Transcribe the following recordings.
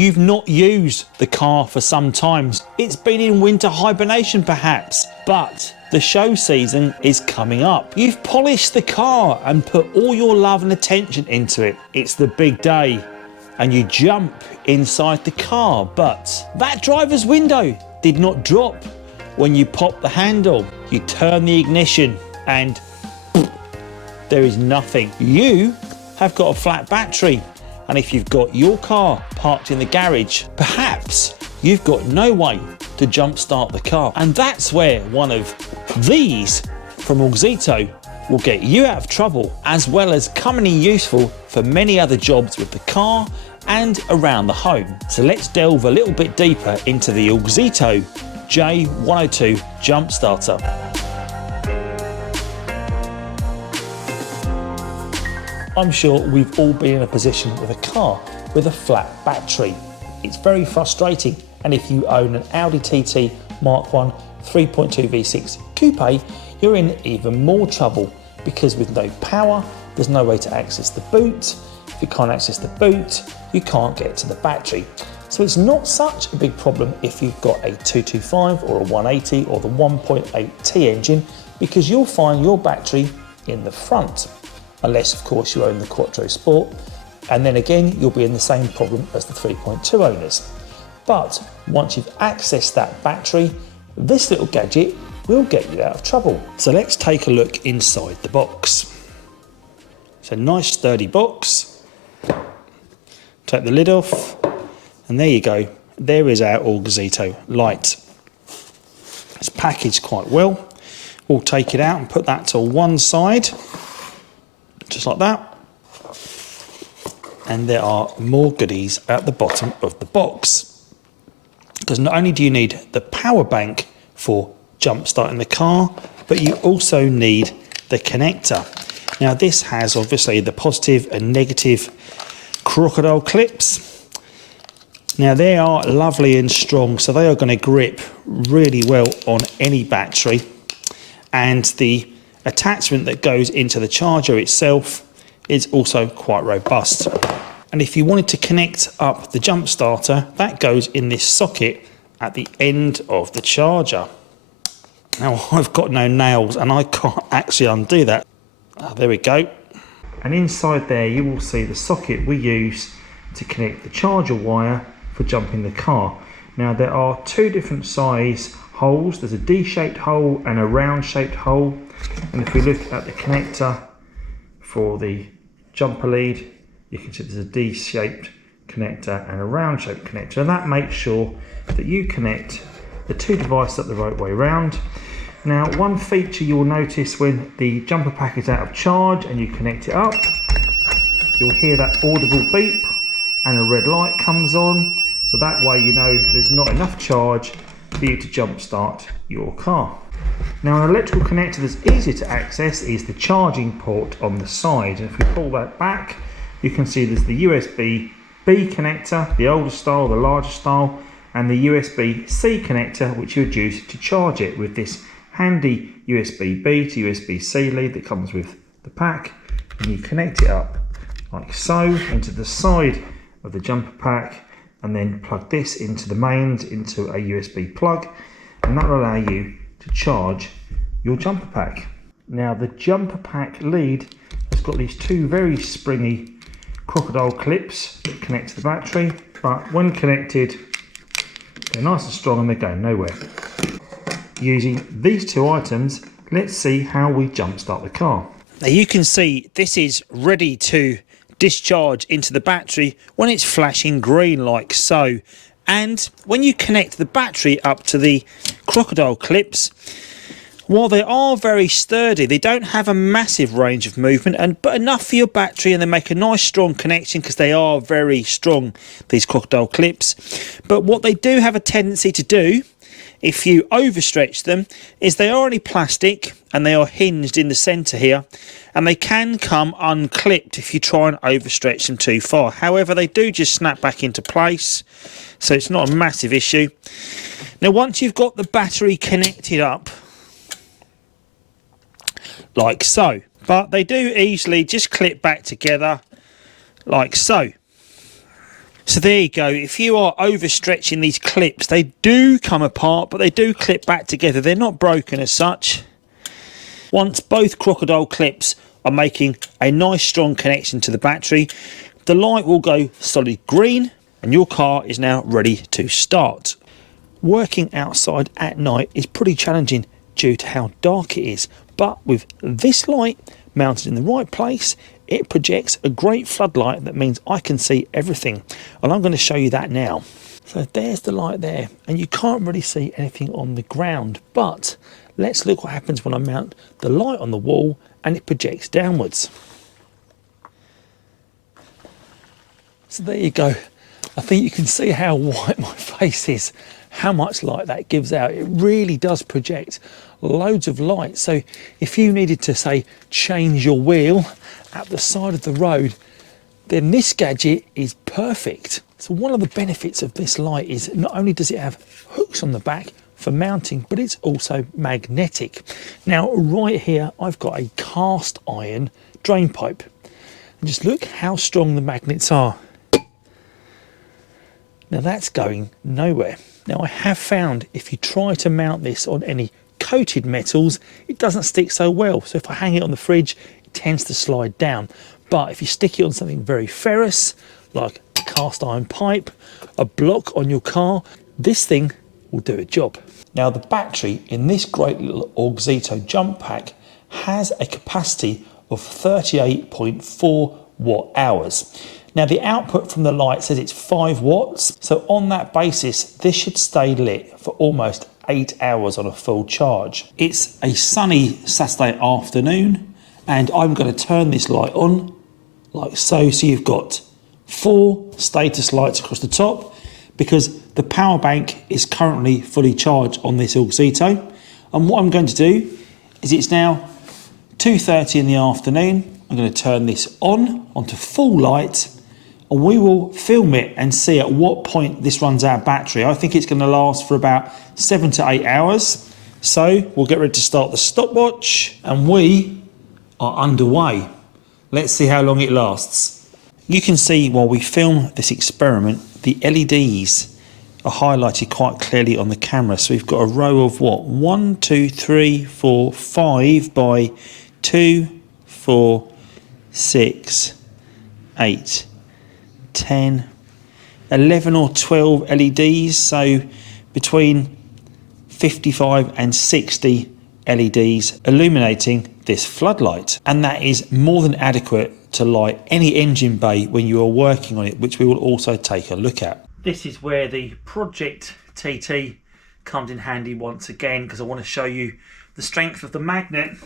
You've not used the car for some time. It's been in winter hibernation perhaps, but the show season is coming up. You've polished the car and put all your love and attention into it. It's the big day and you jump inside the car, but that driver's window did not drop when you pop the handle. You turn the ignition and there is nothing. You have got a flat battery, and if you've got your car parked in the garage, perhaps you've got no way to jump start the car. And that's where one of these from Auxito will get you out of trouble, as well as coming in useful for many other jobs with the car and around the home. So let's delve a little bit deeper into the Auxito J102 Jump Starter. I'm sure we've all been in a position with a car with a flat battery. It's very frustrating, and if you own an Audi TT MK1 3.2 V6 Coupe, you're in even more trouble, because with no power, there's no way to access the boot. If you can't access the boot, you can't get to the battery. So it's not such a big problem if you've got a 225 or a 180 or the 1.8T engine, because you'll find your battery in the front. Unless of course you own the Quattro Sport, and then again you'll be in the same problem as the 3.2 owners. But once you've accessed that battery, this little gadget will get you out of trouble. So let's take a look inside the box. It's a nice sturdy box. Take the lid off, and there you go. There is our Auxito light. It's packaged quite well. We'll take it out and put that to one side, just like that. And there are more goodies at the bottom of the box, because not only do you need the power bank for jump starting the car, but you also need the connector. Now this has obviously the positive and negative crocodile clips. Now they are lovely and strong, so they are going to grip really well on any battery, and the attachment that goes into the charger itself is also quite robust. And if you wanted to connect up the jump starter, that goes in this socket at the end of the charger. Now I've got no nails and I can't actually undo that. There we go. And inside there you will see the socket we use to connect the charger wire for jumping the car. Now there are two different size holes. There's a D-shaped hole and a round shaped hole. And if we look at the connector for the jumper lead, you can see there's a D-shaped connector and a round shaped connector, and that makes sure that you connect the two devices up the right way round. Now one feature you'll notice when the jumper pack is out of charge and you connect it up, you'll hear that audible beep and a red light comes on, so that way you know there's not enough charge for you to jump start your car. Now an electrical connector that's easier to access is the charging port on the side, and if we pull that back you can see there's the USB-B connector, the older style, the larger style, and the USB-C connector which you would use to charge it with this handy USB-B to USB-C lead that comes with the pack, and you connect it up like so into the side of the jumper pack, and then plug this into the mains into a USB plug, and that will allow you to charge your jumper pack. Now the jumper pack lead has got these two very springy crocodile clips that connect to the battery, but when connected they're nice and strong and they're going nowhere. Using these two items, let's see how we jump start the car. Now you can see this is ready to discharge into the battery when it's flashing green like so. And when you connect the battery up to the crocodile clips, while they are very sturdy, they don't have a massive range of movement, but enough for your battery, and they make a nice strong connection because they are very strong, these crocodile clips. But what they do have a tendency to do, if you overstretch them, is they are only plastic and they are hinged in the centre here, and they can come unclipped if you try and overstretch them too far. However, they do just snap back into place, so it's not a massive issue. Now once you've got the battery connected up like so, but they do easily just clip back together like so. So there you go. If you are overstretching these clips, they do come apart, but they do clip back together. They're not broken as such. Once both crocodile clips are making a nice strong connection to the battery, the light will go solid green and your car is now ready to start. Working outside at night is pretty challenging due to how dark it is, but with this light mounted in the right place, it projects a great floodlight that means I can see everything, and I'm going to show you that now. So there's the light there, and you can't really see anything on the ground, but let's look what happens when I mount the light on the wall and it projects downwards. So there you go. I think you can see how white my face is, how much light that gives out. It really does project loads of light. So if you needed to, say, change your wheel at the side of the road, then this gadget is perfect. So one of the benefits of this light is not only does it have hooks on the back for mounting, but it's also magnetic. Now right here I've got a cast iron drain pipe, and just look how strong the magnets are. Now that's going nowhere. Now I have found if you try to mount this on any coated metals, it doesn't stick so well. So if I hang it on the fridge, it tends to slide down. But if you stick it on something very ferrous, like a cast iron pipe, a block on your car, this thing will do a job. Now the battery in this great little Auxito Jumper Pack has a capacity of 38.4 watt hours. Now the output from the light says it's 5 watts, so on that basis this should stay lit for almost 8 hours on a full charge. It's a sunny Saturday afternoon and I'm going to turn this light on like so. So you've got 4 status lights across the top because the power bank is currently fully charged on this Auxito. And what I'm going to do is, it's now 2:30 in the afternoon. I'm going to turn this onto full light, and we will film it and see at what point this runs out of battery. I think it's going to last for about 7 to 8 hours. So we'll get ready to start the stopwatch and we are underway. Let's see how long it lasts. You can see while we film this experiment, the LEDs are highlighted quite clearly on the camera. So we've got a row of what? 1, 2, 3, 4, 5 by 2, 4, 6, 8, 10, 11 or 12 LEDs. So between 55 and 60 LEDs illuminating this floodlight. And that is more than adequate to light any engine bay when you are working on it, which we will also take a look at. This is where the Project TT comes in handy once again, because I want to show you the strength of the magnet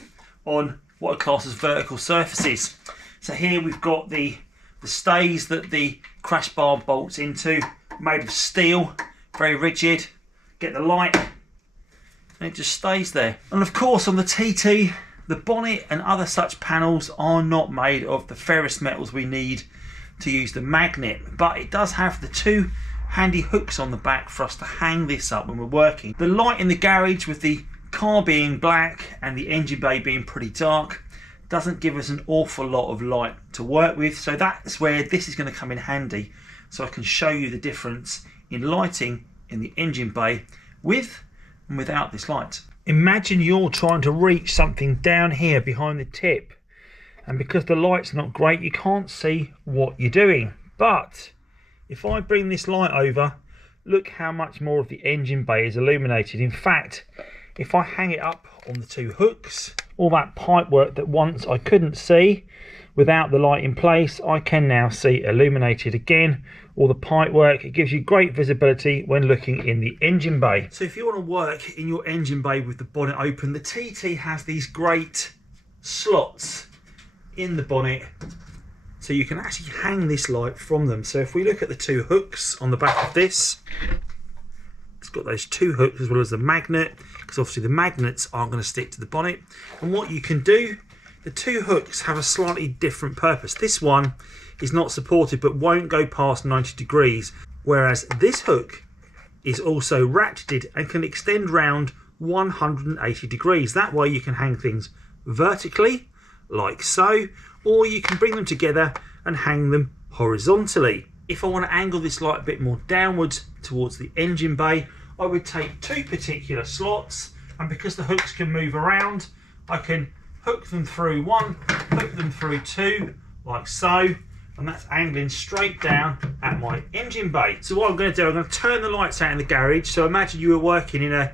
on what are classed as vertical surfaces. So here we've got the stays that the crash bar bolts into, made of steel, very rigid. Get the light and it just stays there. And of course on the TT, the bonnet and other such panels are not made of the ferrous metals we need to use the magnet, but it does have the 2 handy hooks on the back for us to hang this up when we're working. The light in the garage, with the car being black and the engine bay being pretty dark, doesn't give us an awful lot of light to work with, so that's where this is going to come in handy, so I can show you the difference in lighting in the engine bay with and without this light. Imagine you're trying to reach something down here behind the tip, and because the light's not great you can't see what you're doing. But if I bring this light over, look how much more of the engine bay is illuminated. In fact, if I hang it up on the 2 hooks, all that pipe work that once I couldn't see without the light in place, I can now see illuminated again. All the pipe work, it gives you great visibility when looking in the engine bay. So if you want to work in your engine bay with the bonnet open, the TT has these great slots in the bonnet, so you can actually hang this light from them. So if we look at the 2 hooks on the back of this, it's got those 2 hooks as well as the magnet, because obviously the magnets aren't going to stick to the bonnet. And what you can do, the 2 hooks have a slightly different purpose. This one is not supported but won't go past 90 degrees, whereas this hook is also ratcheted and can extend round 180 degrees. That way you can hang things vertically like so, or you can bring them together and hang them horizontally. if I want to angle this light a bit more downwards towards the engine bay, I would take two particular slots, and because the hooks can move around, I can hook them through one, hook them through two, like so, and that's angling straight down at my engine bay. So what I'm going to do, I'm going to turn the lights out in the garage. So imagine you were working in an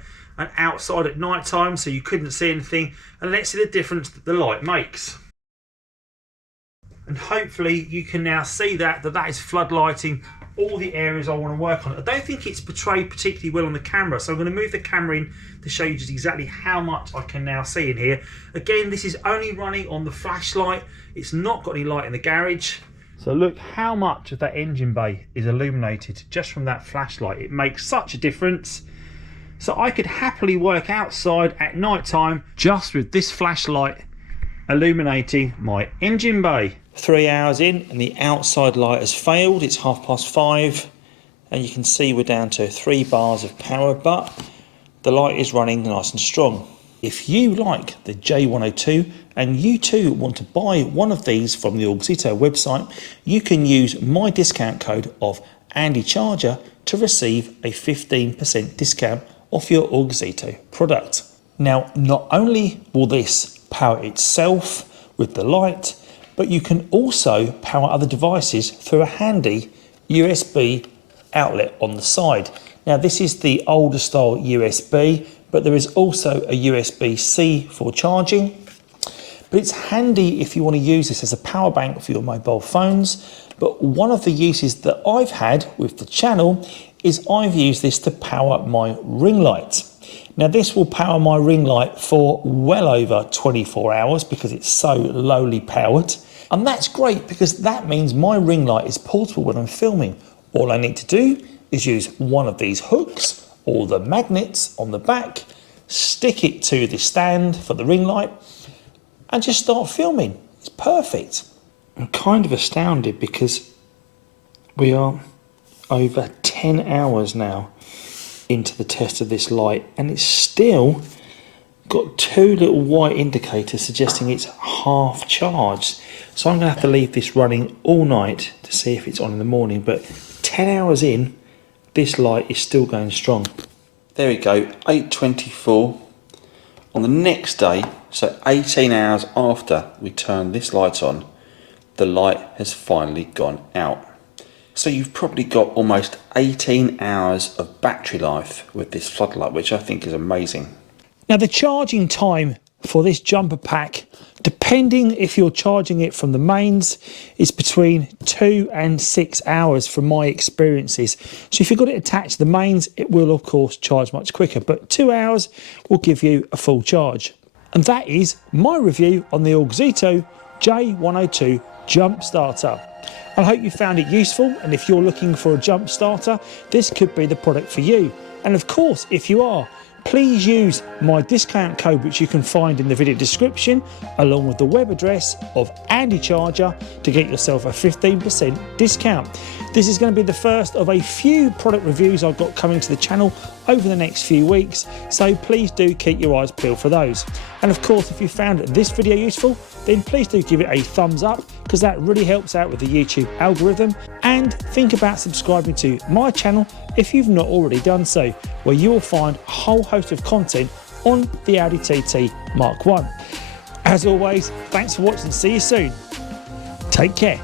outside at night time, so you couldn't see anything, and let's see the difference that the light makes. And hopefully you can now see that is floodlighting all the areas I want to work on. I don't think it's portrayed particularly well on the camera, so I'm going to move the camera in to show you just exactly how much I can now see in here. Again, this is only running on the flashlight. It's not got any light in the garage. So look how much of that engine bay is illuminated just from that flashlight. It makes such a difference. So I could happily work outside at night time just with this flashlight illuminating my engine bay. 3 hours in and the outside light has failed. It's 5:30 and you can see we're down to 3 bars of power, but the light is running nice and strong. If you like the J102 and you too want to buy one of these from the Auxito website, you can use my discount code of AndyCharger to receive a 15% discount off your Auxito product. Now, not only will this power itself with the light, but you can also power other devices through a handy USB outlet on the side. Now, this is the older style USB, but there is also a USB-C for charging. But it's handy if you want to use this as a power bank for your mobile phones. But one of the uses that I've had with the channel is I've used this to power my ring light. Now, this will power my ring light for well over 24 hours because it's so lowly powered. And that's great because that means my ring light is portable when I'm filming. All I need to do is use one of these hooks or the magnets on the back, stick it to the stand for the ring light, and just start filming. It's perfect. I'm kind of astounded because we are over 10 hours now into the test of this light, and it's still got 2 little white indicators suggesting it's half charged. So I'm going to have to leave this running all night to see if it's on in the morning, but 10 hours in, this light is still going strong. There we go, 8:24 on the next day, so 18 hours after we turned this light on, the light has finally gone out. So you've probably got almost 18 hours of battery life with this floodlight, which I think is amazing. Now, the charging time for this jumper pack, depending if you're charging it from the mains, is between 2 and 6 hours from my experiences. So if you've got it attached to the mains, it will of course charge much quicker, but 2 hours will give you a full charge. And that is my review on the Auxito J102 Jump Starter. I hope you found it useful, and if you're looking for a jump starter, this could be the product for you. And of course, if you are, please use my discount code, which you can find in the video description, along with the web address of AndyCharger, to get yourself a 15% discount. This is going to be the first of a few product reviews I've got coming to the channel over the next few weeks, so please do keep your eyes peeled for those. And of course, if you found this video useful, then please do give it a thumbs up, because that really helps out with the YouTube algorithm. And think about subscribing to my channel if you've not already done so, where you will find a whole host of content on the Audi TT Mark 1. As always, thanks for watching. See you soon. Take care.